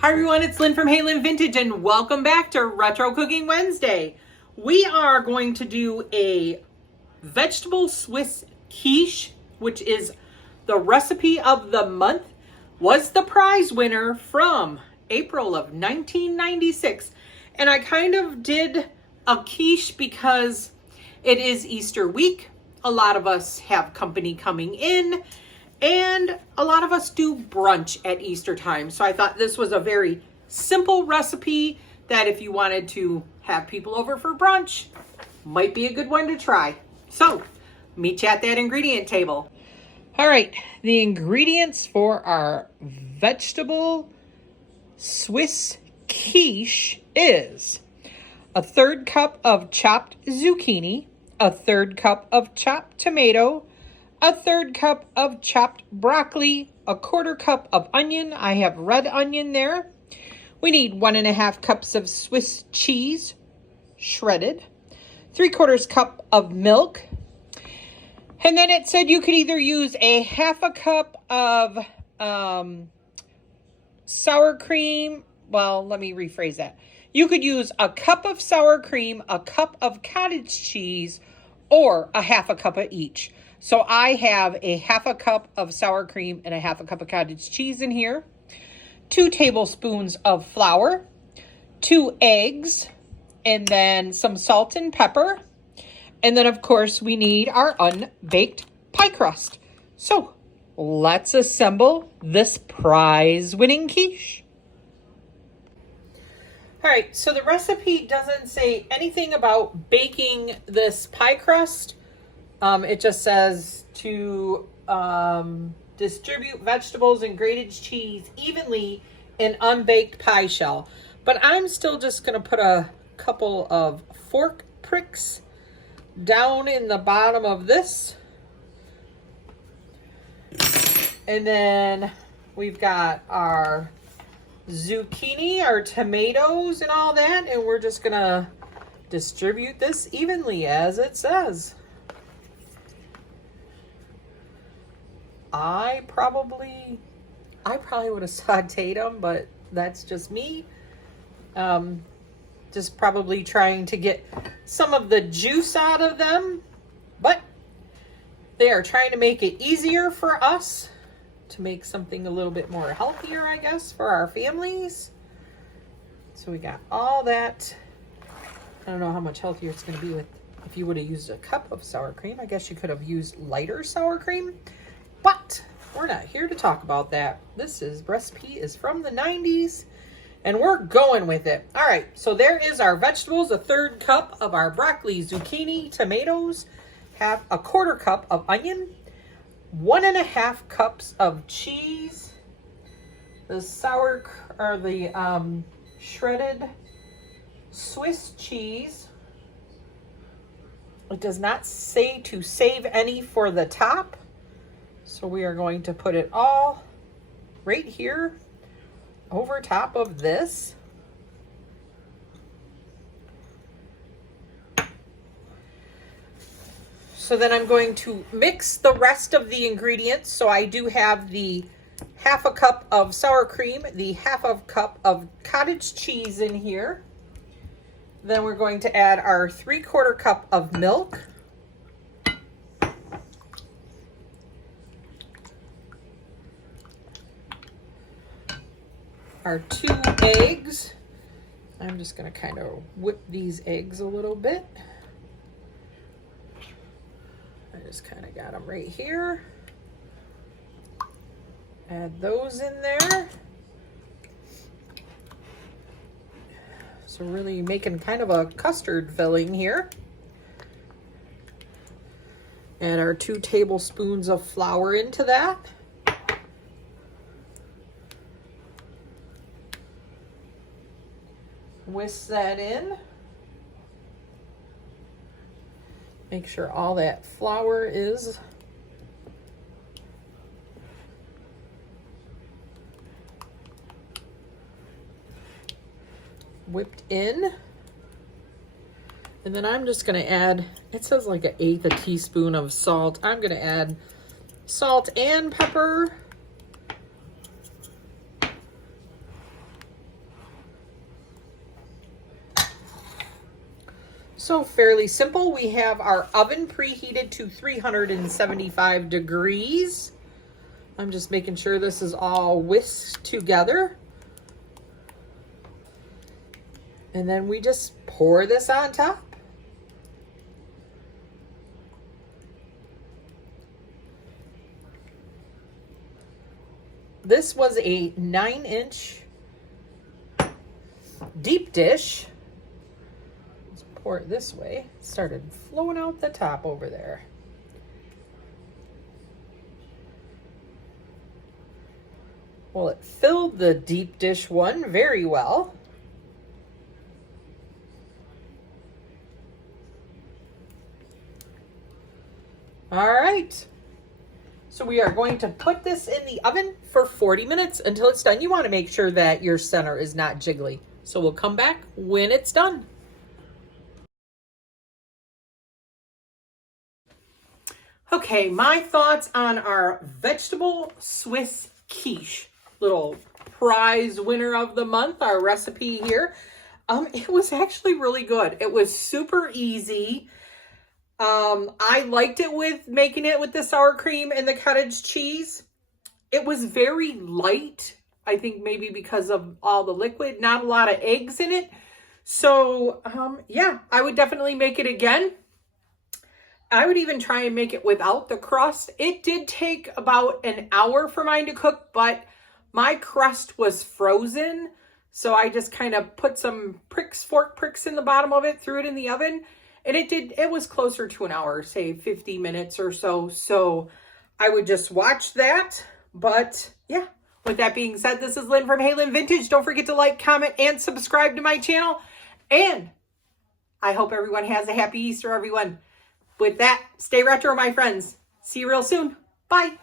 Hi everyone, it's Lynn from Halynn Vintage and welcome back to Retro Cooking Wednesday. We are going to do a vegetable Swiss quiche, which is the recipe of the month, was the prize winner from April of 1996. And I kind of did a quiche because it is Easter week. A lot of us have company coming in, and a lot of us do brunch at Easter time. So I thought this was a very simple recipe that if you wanted to have people over for brunch, might be a good one to try. So meet you at that ingredient table. All right, the ingredients for our vegetable Swiss quiche is a 1/3 cup of chopped zucchini, a 1/3 cup of chopped tomato, a 1/3 cup of chopped broccoli, a 1/4 cup of onion. I have red onion there. We need 1½ cups of Swiss cheese, shredded, 3/4 cup of milk. And then it said you could either use a 1/2 cup of sour cream. Well, let me rephrase that. You could use a cup of sour cream, a cup of cottage cheese, or a 1/2 cup of each. So I have a 1/2 cup of sour cream and a 1/2 cup of cottage cheese in here. 2 tablespoons of flour, 2 eggs, and then some salt and pepper. And then of course we need our unbaked pie crust. So let's assemble this prize-winning quiche. All right, so the recipe doesn't say anything about baking this pie crust. It just says to distribute vegetables and grated cheese evenly in unbaked pie shell. But I'm still just going to put a couple of fork pricks down in the bottom of this. And then we've got our zucchini, our tomatoes, and all that. And we're just going to distribute this evenly as it says. I probably would have sauteed them, but that's just me. Just probably trying to get some of the juice out of them, but they are trying to make it easier for us to make something a little bit more healthier, I guess, for our families. So we got all that. I don't know how much healthier it's going to be with if you would have used a cup of sour cream. I guess you could have used lighter sour cream. But we're not here to talk about that. This recipe is from the 90s, and we're going with it. All right, so there is our vegetables, a 1/3 cup of our broccoli, zucchini, tomatoes, a 1/4 cup of onion, 1½ cups of cheese, the shredded Swiss cheese. It does not say to save any for the top. So we are going to put it all right here over top of this. So then I'm going to mix the rest of the ingredients. So I do have the 1/2 cup of sour cream, the 1/2 cup of cottage cheese in here. Then we're going to add our 3/4 cup of milk. Our 2 eggs. I'm just going to kind of whip these eggs a little bit. I just kind of got them right here. Add those in there. So really making kind of a custard filling here. Add our 2 tablespoons of flour into that. Whisk that in. Make sure all that flour is whipped in. And then I'm just going to add, it says like 1/8 teaspoon of salt. I'm going to add salt and pepper. So fairly simple. We have our oven preheated to 375 degrees. I'm just making sure this is all whisked together. And then we just pour this on top. This was a 9-inch deep dish. Let's pour it this way. It started flowing out the top over there. Well, it filled the deep dish one very well. All right. So we are going to put this in the oven for 40 minutes until it's done. You want to make sure that your center is not jiggly. So we'll come back when it's done. Okay, my thoughts on our vegetable Swiss quiche. Little prize winner of the month, our recipe here. It was actually really good. It was super easy. I liked it with making it with the sour cream and the cottage cheese. It was very light. I think maybe because of all the liquid, not a lot of eggs in it. So, yeah, I would definitely make it again. I would even try and make it without the crust. It did take about an hour for mine to cook, but my crust was frozen. So I just kind of put some fork pricks in the bottom of it, threw it in the oven. And it was closer to an hour, say 50 minutes or so. So I would just watch that. But yeah, with that being said, this is Lynn from Lynn-Halynn Vintage. Don't forget to like, comment, and subscribe to my channel. And I hope everyone has a happy Easter, everyone. With that, stay retro, my friends. See you real soon. Bye.